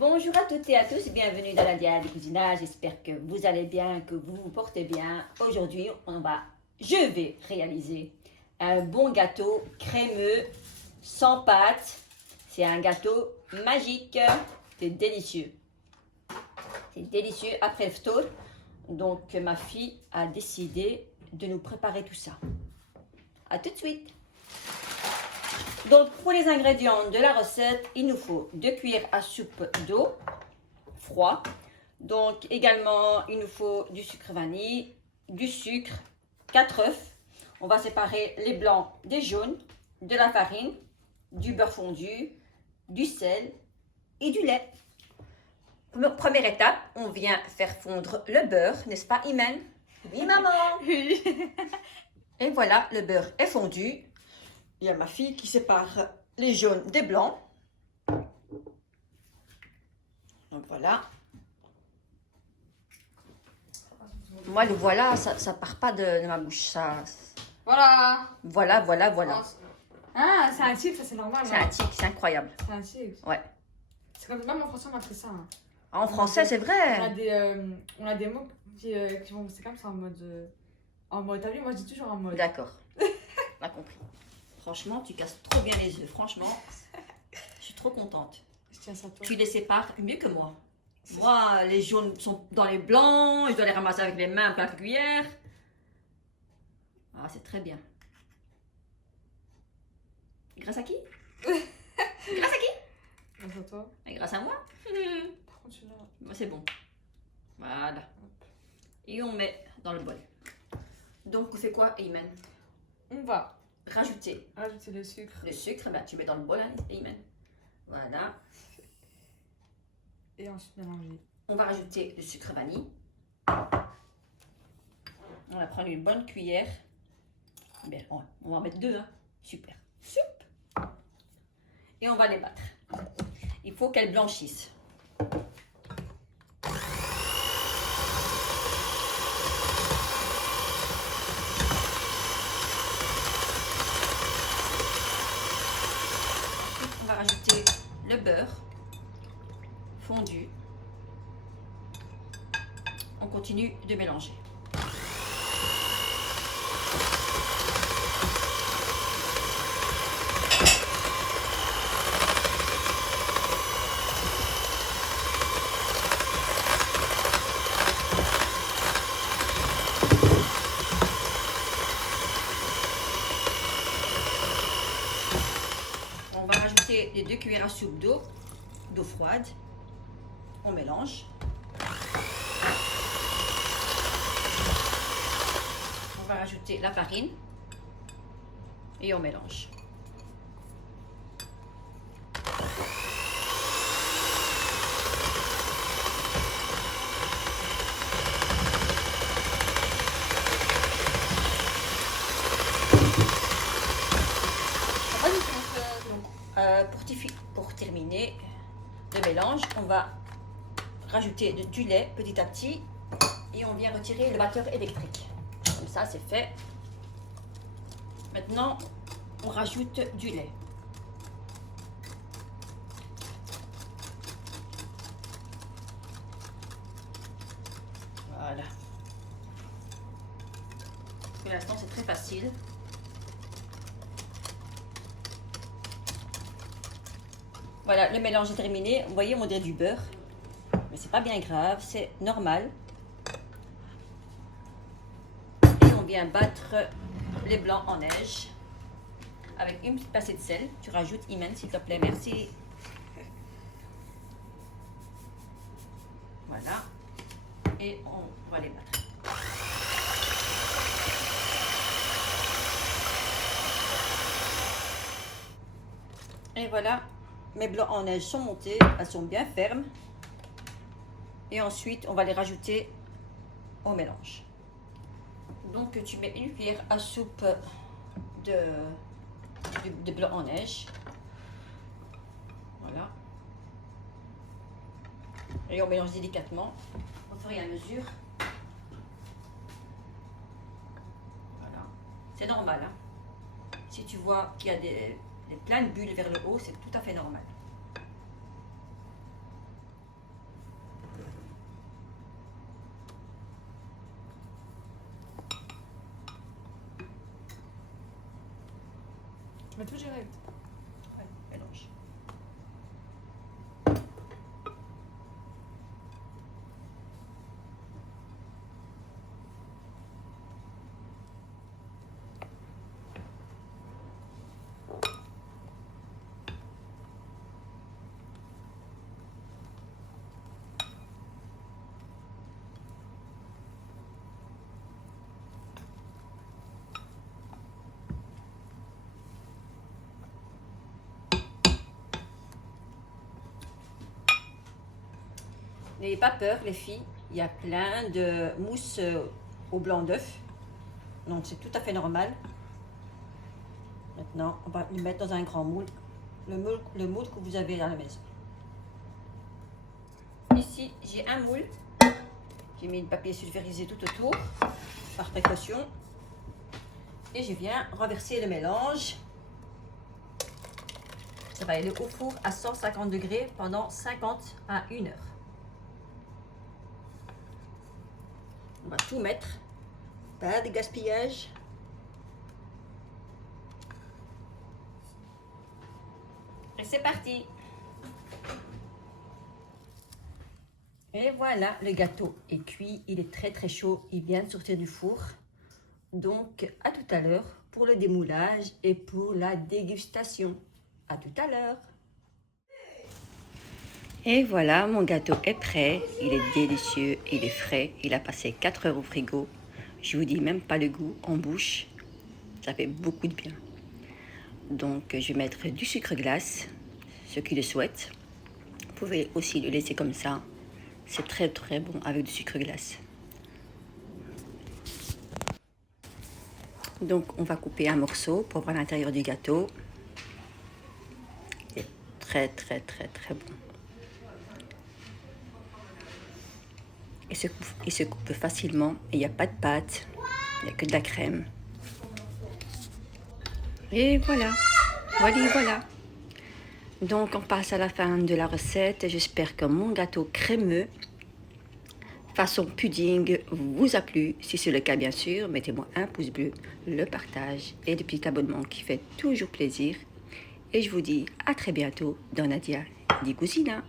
Bonjour à toutes et à tous, bienvenue dans la Diane du cousinage. J'espère que vous allez bien, que vous vous portez bien. Aujourd'hui, je vais réaliser un bon gâteau crémeux, sans pâte. C'est un gâteau magique, c'est délicieux. C'est délicieux après le ftour. Donc ma fille a décidé de nous préparer tout ça. À tout de suite. Donc pour les ingrédients de la recette, il nous faut 2 cuillères à soupe d'eau froid. Donc également, il nous faut du sucre vanille, du sucre, 4 œufs. On va séparer les blancs des jaunes, de la farine, du beurre fondu, du sel et du lait. Première étape, on vient faire fondre le beurre, n'est-ce pas Imen? Oui maman. Oui. Et voilà, le beurre est fondu. Il y a ma fille qui sépare les jaunes des blancs. Donc voilà. Moi, le voilà, ça part pas de ma bouche. Ça... Voilà. Voilà. Ah, c'est un tic, ça c'est normal. C'est un tic, c'est incroyable. C'est un tic. Ouais. C'est comme même en français on appelle ça. Hein. En français, c'est vrai. On a des mots qui vont, c'est comme ça en mode. T'as vu, moi je dis toujours en mode. D'accord. On a compris. Franchement, tu casses trop bien les œufs. Franchement, je suis trop contente. Je tiens ça à toi. Tu les sépares mieux que moi. Moi, les jaunes sont dans les blancs. Je dois les ramasser avec les mains, avec la cuillère. Ah, c'est très bien. Grâce à qui? Grâce à qui? Grâce à toi. Et grâce à moi. Par contre, celui-là. Moi, c'est bon. Voilà. Et on met dans le bol. Donc, on fait quoi, Ayman? On va rajouter le sucre. Le sucre, ben, tu mets dans le bol, hein, Ayman. Voilà. Et ensuite mélanger. On va rajouter le sucre vanille. On va prendre une bonne cuillère. Bien, on va en mettre 2, hein. Super. Et on va les battre. Il faut qu'elles blanchissent. Ensuite, on va rajouter le beurre fondu. On continue de mélanger. On va rajouter les 2 cuillères à soupe d'eau froide. On mélange. On va rajouter la farine et on mélange. Pour terminer le mélange, on va rajouter du lait petit à petit et on vient retirer le batteur électrique. Comme ça, c'est fait. Maintenant, on rajoute du lait. Voilà. Pour l'instant, c'est très facile. Voilà, le mélange est terminé. Vous voyez, on dirait du beurre. Mais c'est pas bien grave, c'est normal. Et on vient battre les blancs en neige. Avec une petite pincée de sel. Tu rajoutes, Imen, s'il te plaît, merci. Voilà. Et on va les battre. Et voilà. Mes blancs en neige sont montés, elles sont bien fermes. Et ensuite, on va les rajouter au mélange. Donc, tu mets une cuillère à soupe de blanc en neige. Voilà. Et on mélange délicatement au fur et à mesure. Voilà. C'est normal. Hein. Si tu vois qu'il y a plein de bulles vers le haut, c'est tout à fait normal. Tu mets tout direct. Ouais, mélange. N'ayez pas peur, les filles, il y a plein de mousse au blanc d'œuf. Donc c'est tout à fait normal. Maintenant, on va le mettre dans un grand moule. Le moule que vous avez à la maison. Ici, j'ai un moule. J'ai mis le papier sulfurisé tout autour, par précaution. Et je viens renverser le mélange. Ça va aller au four à 150 degrés pendant 50 à 1 heure. On va tout mettre, pas de gaspillage. Et c'est parti. Et voilà, le gâteau est cuit, il est très très chaud, il vient de sortir du four. Donc à tout à l'heure pour le démoulage et pour la dégustation. À tout à l'heure. Et voilà, mon gâteau est prêt, il est délicieux, il est frais, il a passé 4 heures au frigo. Je vous dis même pas le goût en bouche, ça fait beaucoup de bien. Donc je vais mettre du sucre glace, ceux qui le souhaitent. Vous pouvez aussi le laisser comme ça, c'est très très bon avec du sucre glace. Donc on va couper un morceau pour voir l'intérieur du gâteau. C'est très très très très bon. Il se coupe facilement et il n'y a pas de pâte, il n'y a que de la crème. Et voilà, voilà. Donc on passe à la fin de la recette. J'espère que mon gâteau crémeux façon pudding vous a plu. Si c'est le cas, bien sûr, mettez-moi un pouce bleu, le partage et le petit abonnement qui fait toujours plaisir. Et je vous dis à très bientôt dans Nadia Di Cucina.